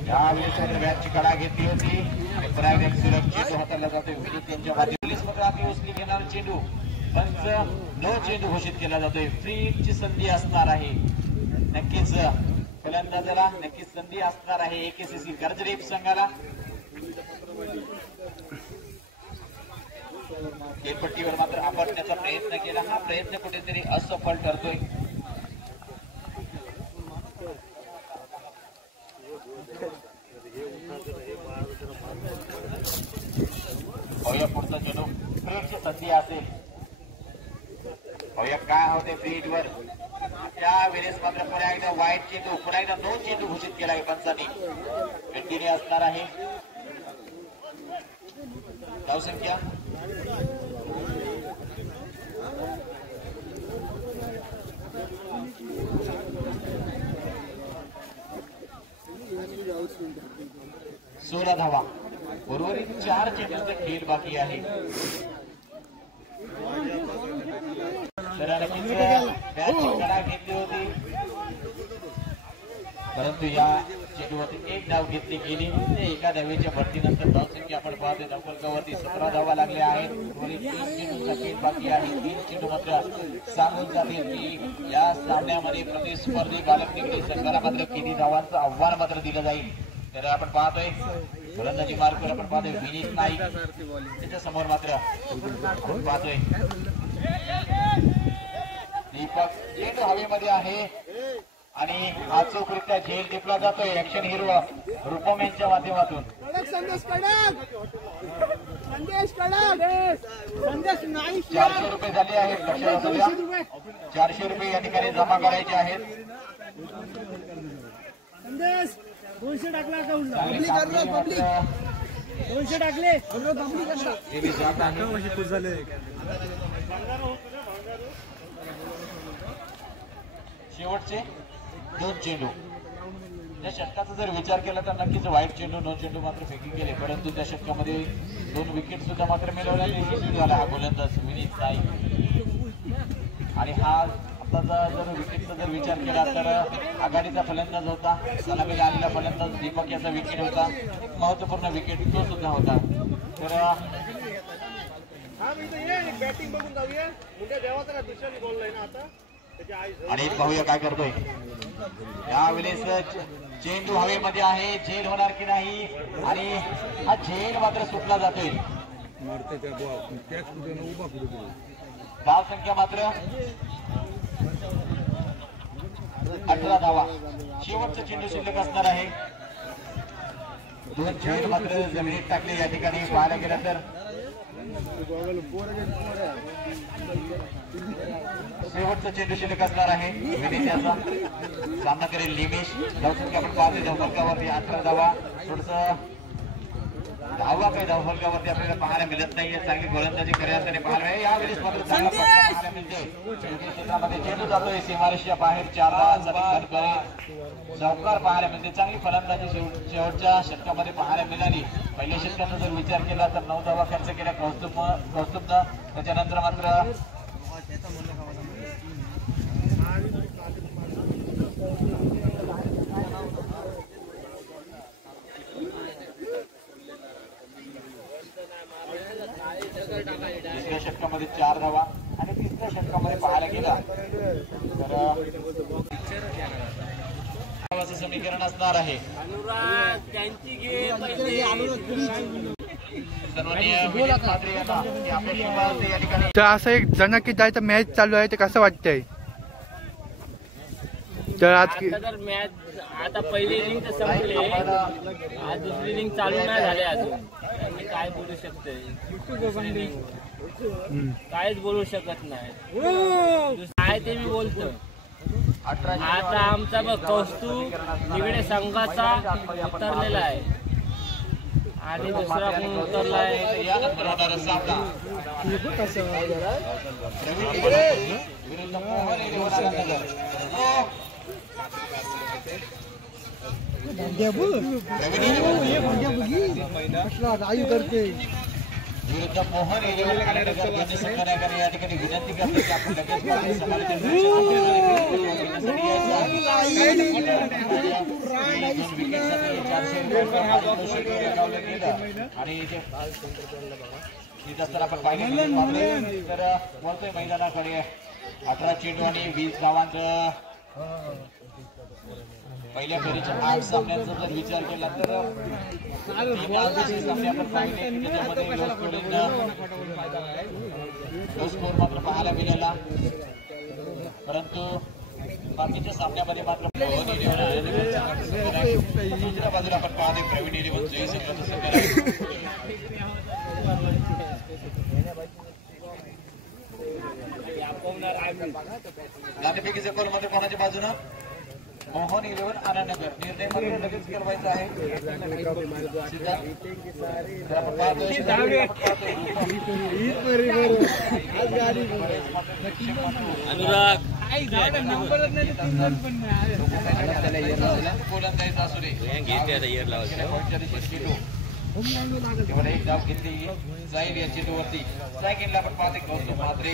यावेळेस मॅचची कडा घेतली होती आणि पराग सुरक्षित हाताळला जातोय. विनीत यांच्या माध्यमातून आधी उचली घेणार चेंडू पंच नो चेंडू घोषित केला जातोय. फ्रीची संधी असणार आहे. नक्कीच फलंदाजाला नक्कीच संधी असणार आहे. एकेसीसी कर्जरेप संघाला खेळपट्टीवर मात्र आपटण्याचा प्रयत्न केला. हा प्रयत्न कुठेतरी असफल ठरतोय. पाहूया पुढचा चेंडू फ्रीडची संधी असेल. पाहूया काय होते फ्रीडवर. त्यावेळेस मात्र पुन्हा एकदा वाईट चेंडू पुन्हा एकदा नो चेंडू घोषित केला आहे पंचांनी. कंटिन्यू असणार आहे धावसंख्या. सोळा धावा. उर्वरित 4 चेंडूंचा खेळ बाकी आहे. घेतली होती परंतु या चेंडूवरती एक धाव घेतली गेली. एका धावेच्या भरतीनंतर धावसंख्या आपण पाहतोय धावफलकावरती 17 धावा लागल्या आहेत. उर्वरित 3 चेंडूंचा खेळ बाकी आहे. 3 चेंडू मात्र सांगून जातील की या सामन्यामध्ये प्रतिस्पर्धी बालक निगडी संघाला मात्र किती धावांचं आव्हान मात्र दिलं जाईल. तर आपण पाहतोय गोलंदाजी मार्कवर आपण पाहतोय विनीत नाईक. त्याच्या समोर मात्र आपण पाहतोय दीपक. चेंडू हवेमध्ये आहे आणि अचूकरित्या झेल टिपला जातोय. ऍक्शन हिरो रुपम यांच्या माध्यमातून. 400 रुपये झाले आहेत. लक्षात असू द्या 400 रुपये या ठिकाणी जमा करायचे आहेत. 200 टाकला का 200 टाकले शेवटचे 2 चेंडू. या षटकाचा जर विचार केला तर नक्कीच वाईट चेंडू 9 चेंडू मात्र फेकी गेले. परंतु त्या षटकामध्ये 2 विकेट सुद्धा मात्र मिळवल्याने यशस्वी झाला हा गोलंदाज विनीत नाईक. आणि हा आताचा जर विकेटचा जर विचार केला तर आघाडीचा फलंदाज होता. सलामीला आलेला फलंदाज दीपक याचा विकेट होता. एक महत्वपूर्ण विकेट तो सुद्धा होता. तर बॅटिंग बघून जाऊया. मुंड्या देवाचा दुसऱ्याने बोललाय ना आता. आणि पाहूया काय करतोय. यावेळेस चेंडू हवेमध्ये आहे. झेल होणार की नाही आणि हा झेल मात्र सुटला जातोय. धाव संख्या मात्र 18 धावा. शेवटचा चेंडू शिल्लक असणार आहे. 2 झेल मात्र जमिनीत टाकले या ठिकाणी पाहायला गेलं तर. शेवटचा चेंडू शिल्लक असणार आहे. विनीत्याचा सामना करेल निमेश. धावसंख्या आपण पाहतोय धावफलकावरती 18 धावा. थोडस धावा काही धावफलकावरती आपल्याला पाहायला मिळत नाहीये. चांगली गोलंदाजी खऱ्या अर्थाने पाहायला मिळते. यावेळेस मात्र चांगला फटका पाहायला मिळतोय. क्षेत्रामध्ये चेंडू जातोय सीमारेषेच्या बाहेर. 4 धावांसाठी चौकार पाहायला मिळते. चांगली फलंदाजी शेवटच्या षटकामध्ये पाहायला मिळाली. पहिल्या षटकाचा जर विचार केला तर 9 धावा खर्च केल्या कौस्तुभनं. त्याच्यानंतर मात्र दुसऱ्या षटकामध्ये 4 धावा आणि तिसऱ्या षटकामध्ये पाहायला गेला तर समीकरण असणार आहे. तर असं एक जनाकी जायचं मॅच चालू आहे, ते कसं वाटतंय? तर आज तर मॅच आता पहिली इनिंग तर संपली, आज दुसरी इनिंग चालू नाही झाली अजून. मी काय बोलू शकते, काहीच बोलू शकत नाही. काय ते मी बोलतो. आता आमचा बघ कौस्तुभ निगडे संघाचा उतरलेला आहे आणि दुसरा कोण उतरला आहे यानंतर होणारा सामना विरुद्ध मोहन संघाने या ठिकाणी विनंती करते की आपण लगेच आणि असताना आपण पाहिजे तर वळतोय मैदानाकडे 18 चेंडू आणि 20 धावांचं पहिल्या फेरीच्या 8 सामन्यांचा जर विचार केला तर सामने आपण पाहिले त्याच्यामध्ये लो स्कोर मात्र पाहायला मिळाला. परंतु बाकीच्या सामन्यामध्ये मात्र दुसऱ्या बाजूला आपण पाहते प्रवीण इलेव्हन जय संघाचं संघ नाणेफेकीचे कॉल मध्ये कोणाच्या बाजूनं मोहन इलेव्हन आनंदनगर. निर्णय मात्र लगेच केलवायचा आहे. एक डाव घेतली जाईल या चेंडूवरती. सेकंडला आपण पाहते कौस्तुभ म्हात्रे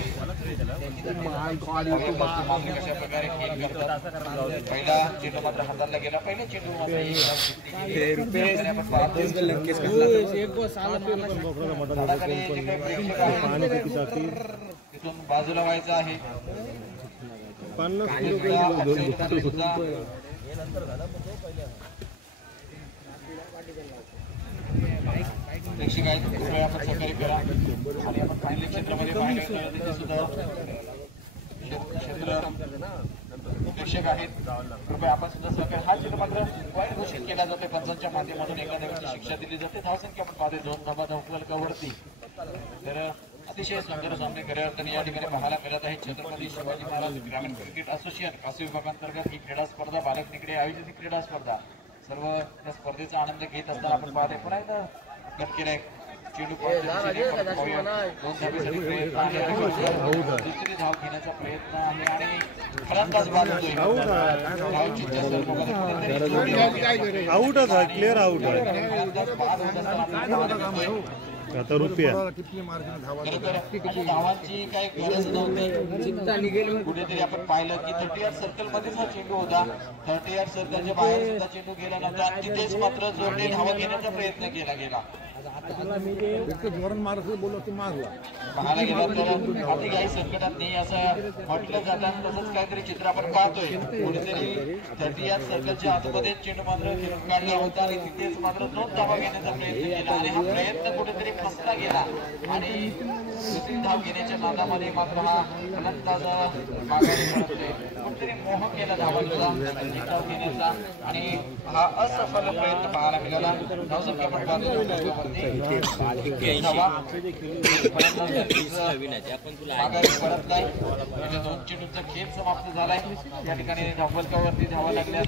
कशा प्रकारे खेळ करतात. पहिला चेंडू मात्र हाताला गेला. पहिल्या चेंडू तिथून बाजूला व्हायचं आहे. प्रेक्षक आहेत कृपया आपण सहकार्य करा आणि आपण फायनल क्षेत्रामध्ये पाहिलं तिथे सुद्धा क्षेत्र प्रेक्षक आहेत कृपया आपण सुद्धा सहकार्य. हा चेंडू मात्र वाईट घोषित केला जातोय पंचांच्या माध्यमातून. एका धावाची शिक्षा दिली जाते. धावसंख्या आपण पाहते 2 धावा धावफलकावरती. तर अतिशय सुंदर सामने खऱ्या अर्थाने या ठिकाणी पाहायला मिळत आहे. छत्रपती शिवाजी महाराज ग्रामीण क्रिकेट असोसिएशन काशी विभागांतर्गत ही क्रीडा स्पर्धा बालक निकडे आयोजित क्रीडा स्पर्धा सर्व त्या स्पर्धेचा आनंद घेत असताना आपण पाहते पुन्हा एकदा गट केलाय चेंडू दुसरी धाव घेण्याचा प्रयत्न आहे आणि फलंदाज बाद होतोय. धावांची काही गरज नव्हती. कुठेतरी आपण पाहिलं की 30 सर्कल मध्येच हा चेंडू होता. 30 सर्कलच्या बाहेर सुद्धा चेंडू गेला नव्हता. तिथेच मात्र जोरने धावा घेण्याचा प्रयत्न केला गेला. पाहायला गेला तर अति काही संकटात नाही असं म्हटलं जातं. तसंच काहीतरी चित्र आपण पाहतोय. कुठेतरी 30 सर्कलच्या आतमध्ये चेंडू मात्र खेळून काढला होता आणि तिथेच मात्र 2 धावा घेण्याचा प्रयत्न केला आणि हा प्रयत्न कुठेतरी फसला गेला आणि दुसरी धाव घेण्याच्या नादामध्ये मात्र हा फलंदाज माघारी पडतोय. कुठेतरी मोह केला धावांचा धाव घेण्याचा आणि हा असफल प्रयत्न पाहायला मिळाला. धावसंख्या आपण पाहतो माघारी परत नाही. 2 चेंडूंचा खेळ समाप्त झालाय. या ठिकाणी धावफलकावरती धावा लागल्या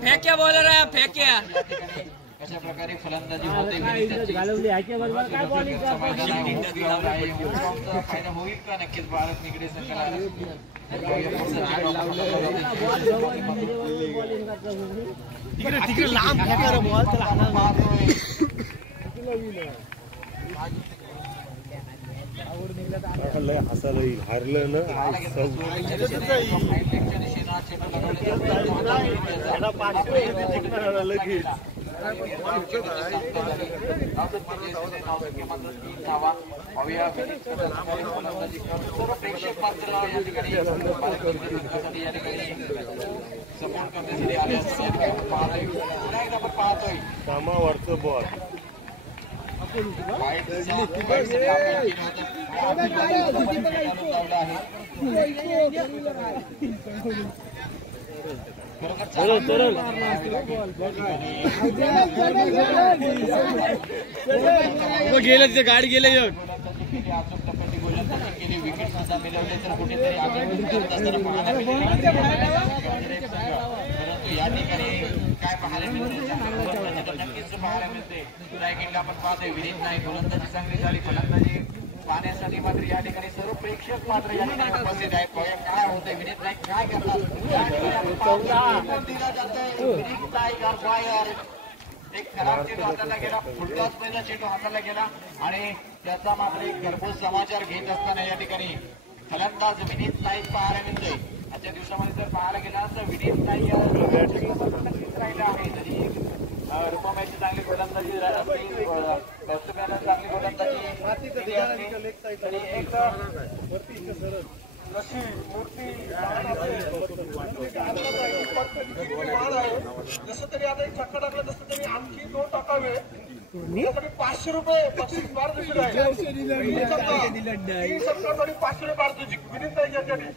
फेक्या बॉलर आहे फेक्या. अशा प्रकारे फलंदाजी होते. फायदा होईल का नक्कीच भारत निगडे संघाला. तिकडे लांब फेका बॉल त्याला हसायला येईल. हारलं ना लगेच प्रेक्षक मात्र या ठिकाणी सपोर्ट करण्यासाठी आले असते. पाहतोय पुन्हा एकदा आपण पाहतोय कामावरचं बॉल गेलं तिथे गाडी गेलं. केली विकेट सुद्धा मिळवले तर कुठेतरी परंतु या ठिकाणी काय पाहायला मिळते नक्कीच पाहायला मिळते. रायगडला आपण पाहतोय विनीत नाईक गोलंदाजी चांगली झाली. फलंदाजी पाहण्यासाठी मात्र या ठिकाणी सर्व प्रेक्षक मात्र या ठिकाणी उपस्थित आहेत. काय होतंय विनीत नाईक काय करतात दिला जातोय. विनीत नाईक फायर एक खराब चेंडू हाताला गेला. फुलटॉस पहिला चेंडू हाताला गेला आणि त्याचा मात्र एक घरपोच समाचार घेत असताना या ठिकाणी फलंदाज विनीत नाईक पाहायला मिळतोय. आजच्या दिवसामध्ये जर पाहायला गेला तर विनीत नाईक नक्कीच राहिला आहे. तरी रुपमाची चांगली गोलंदाजी कौस्तुभानं चांगली गोलंदाजी तरी एक जसं तरी आता एक छक्का टाकला तसं तरी आणखी 2 टाकावे. 500 रुपये बक्षीस मार दिलेलं आहे. 500 रुपये मारतो विनीत नाही याच्यासाठी.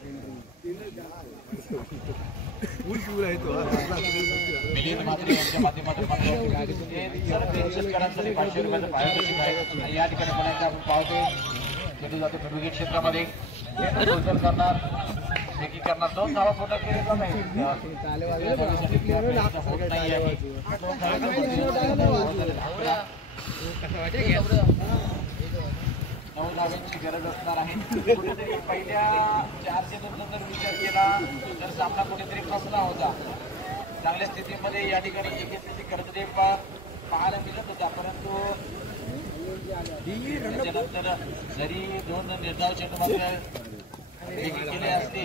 मिलिंद म्हात्रे यांच्या माध्यमातून शेतकऱ्यांसाठी 500 रुपयाचं पारितोषिक आहे. या ठिकाणी पुन्हा एकदा आपण पाहतोय चेंडू जातो विकेट क्षेत्रामध्ये करणार देखील करणार. 2 धावा पूर्ण केलेला नाही. 9 धाव्यांची गरज असणार आहे. कुठेतरी पहिल्या 4 चेंडूंचा जर विचार केला तर सामना कुठेतरी फसला होता. चांगल्या स्थितीमध्ये या ठिकाणी एकस्थिती कर्जदेव पाहायला मिळत होता. परंतु त्याच्यानंतर जरी 2 निर्धाव चेंडू मात्र देखील केले असते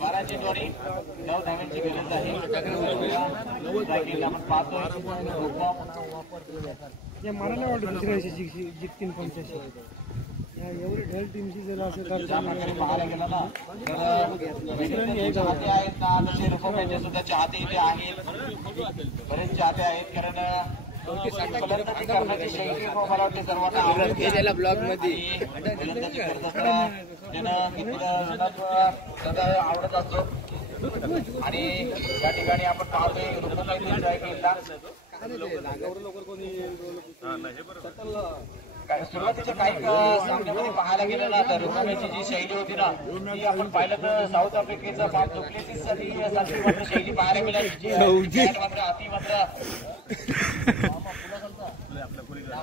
बारा चेंडूवारी 9 धाव्यांची गरज आहे. आपण पाहतो मला वाटतं दुसऱ्या जिंकतील 85. एवढी ढेल टीमची जर असं पाहायला गेला ना तर चाहते आहेत ना तसे रुपयाचे सुद्धा चाहते इथे आहेत. बरेच चाहते आहेत कारण फलंदाजी करण्याची शैली मला वाटते सर्वांना आवडते. ब्लॉग मध्ये फलंदाजी करत असताना त्यानं सदा आवडत असतो. आणि या ठिकाणी आपण पाहतोय सुरुवातीच्या काही सामन्यामध्ये पाहायला गेलं ना तर रुपयाची जी शैली होती ना ती आपण पाहिलं तर साऊथ आफ्रिकेचा पाच डुप्लेसिस मात्र शैली पाहायला मिळाली. मात्र अति मात्र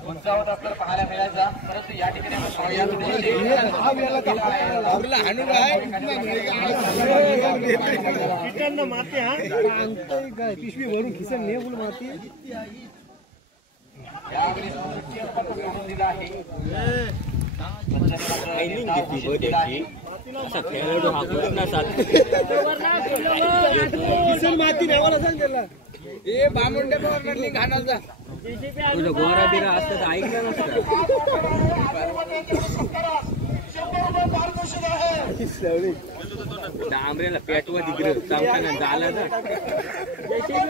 उंचावत आपल्याला पाहायला मिळायचा. परंतु या ठिकाणी मारते हा पिशवी भरून खिसन ने बोल मारते. यावेळी दिला आहे खेळाडू हा कृष्णा साथ तुझं गोरा बिरा असतं तर ऐकलं नसतं. डांबरेला पेटवा तिकडे चांगला झाला ना.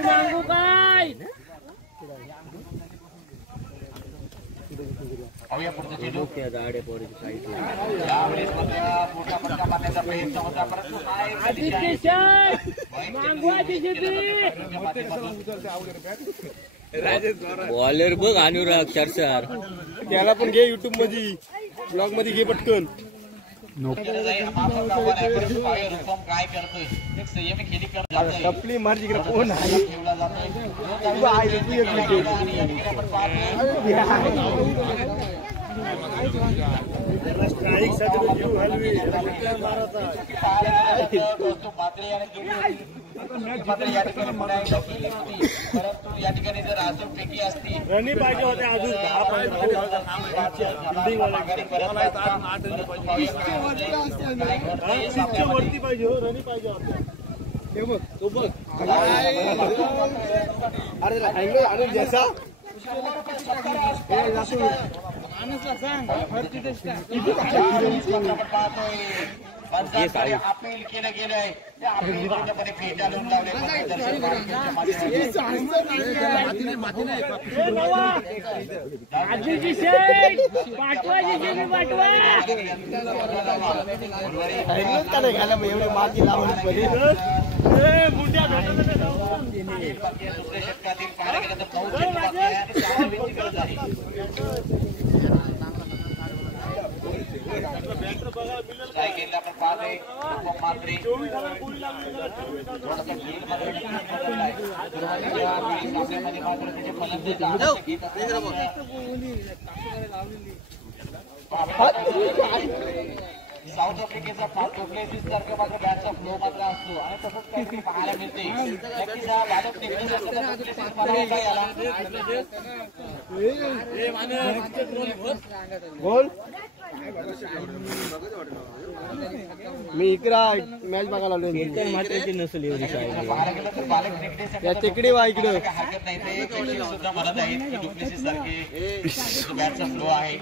मागू काय पाहूया पुढचं चेंडू. गाड्या पोरीची काही यावेळेस मात्र मोठा फटका मारण्याचा प्रयत्न होता, परंतु काय बॉलर बघ अनुराग चर्चार त्याला पण घे युट्यूब मध्ये ब्लॉग मध्ये घे पटकन. काय करतोय एक संयमी खेळी करत जातोय. टपली मार तिकडे कोण आहे ठेवला जातोय. मात्र या ठिकाणी पुन्हा एकदा केली होती, परंतु या ठिकाणी जर अजून पैकी असती रनी पाहिजे होते अजून 10-15 वरती पाहिजे हो. रनी पाहिजे होते तो बघ. अरे आणून जसा अपील केलं गेलंय. त्या अपील पूर्णपणे फेटाळून लावले. दुसऱ्या षटकातील पाहायला गेलं तर 9 चेंडू बाकी आहे आणि 6 धावांची गरज आहे. काय केलं आपण पाहतोय मात्रे थोडासा खेळ मात्र बदललाय. सामन्यामध्ये मात्र त्याचे फलंदाज आवश्यक घेत साऊथ आफ्रिकेचा डुप्लेसिस सारखं मात्र बॅटचा फ्लो मात्र असतो आणि तसंच काहीतरी पाहायला मिळते. नक्कीच हा भारत टेक्निक बोल. मी इकडे मॅच बघायला आलो नसेल एवढी त्या तिकडे वा इकडे हरकत नाही. ते सुद्धा म्हणत आहेत की डुप्लेसिस सारखे बॅटचा फ्लो आहे.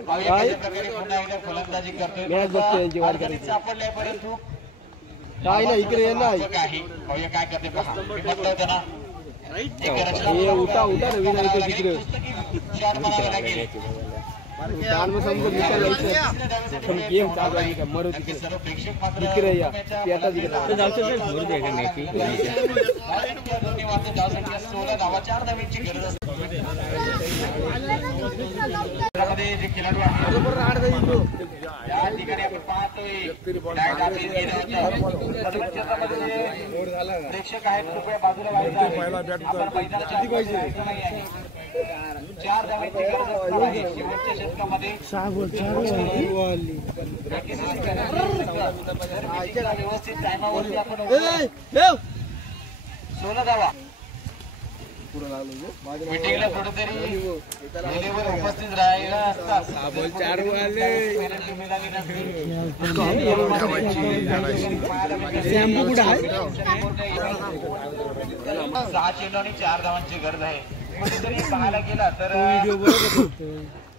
पुन्हा एकदा फलंदाजी करतोय. सापडलाय परंतु काय नाही इकडे ये नाही काय करते पहा. मी म्हटलं होतं ना उठा उठा नवीन आहे तिकडे मरू तिकडे या सोळा धावा 4 धावांची गरज असते. जे खेळाडू आहेत या ठिकाणी आपण पाहतोय प्रेक्षक आहेत कृपया बाजूला व्हायचं. 4 धावांची गरज असणार आहे शेवटच्या षटकामध्ये. व्यवस्थित टायमावरती आपण 16 धावा मीटिंगला कुठेतरी वेळेवर उपस्थित राहायला असतात. 6 चेंडू आणि 4 धावांची गरज आहे. कुठेतरी पाहायला गेला तर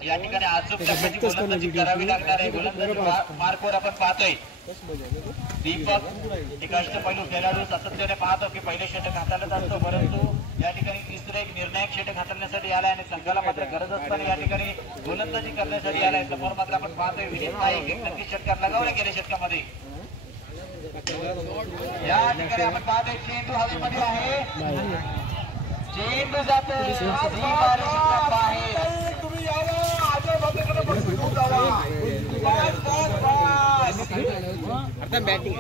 या ठिकाणी अचूक टप्प्याची गोलंदाजी करावी लागणार आहे. गोलंदाजी मार्कवर आपण पाहतोय दीपक एक अष्टपैलू खेळाडू सातत्याने पाहतो की पहिले षटक हाताळत असतो, परंतु या ठिकाणी तिसरं एक निर्णायक षटक हाताळण्यासाठी आलाय आणि संघाला मात्र गरज असताना या ठिकाणी गोलंदाजी करण्यासाठी आलाय. समोर मात्र आपण पाहतोय विनीत नाईक एक नक्की षटकार लगावले गेले षटकामध्ये. या ठिकाणी आपण पाहतोय चेंडू हवेमध्ये आहे. चेंडू जातोय तुम्ही यावा आता बॅटिंग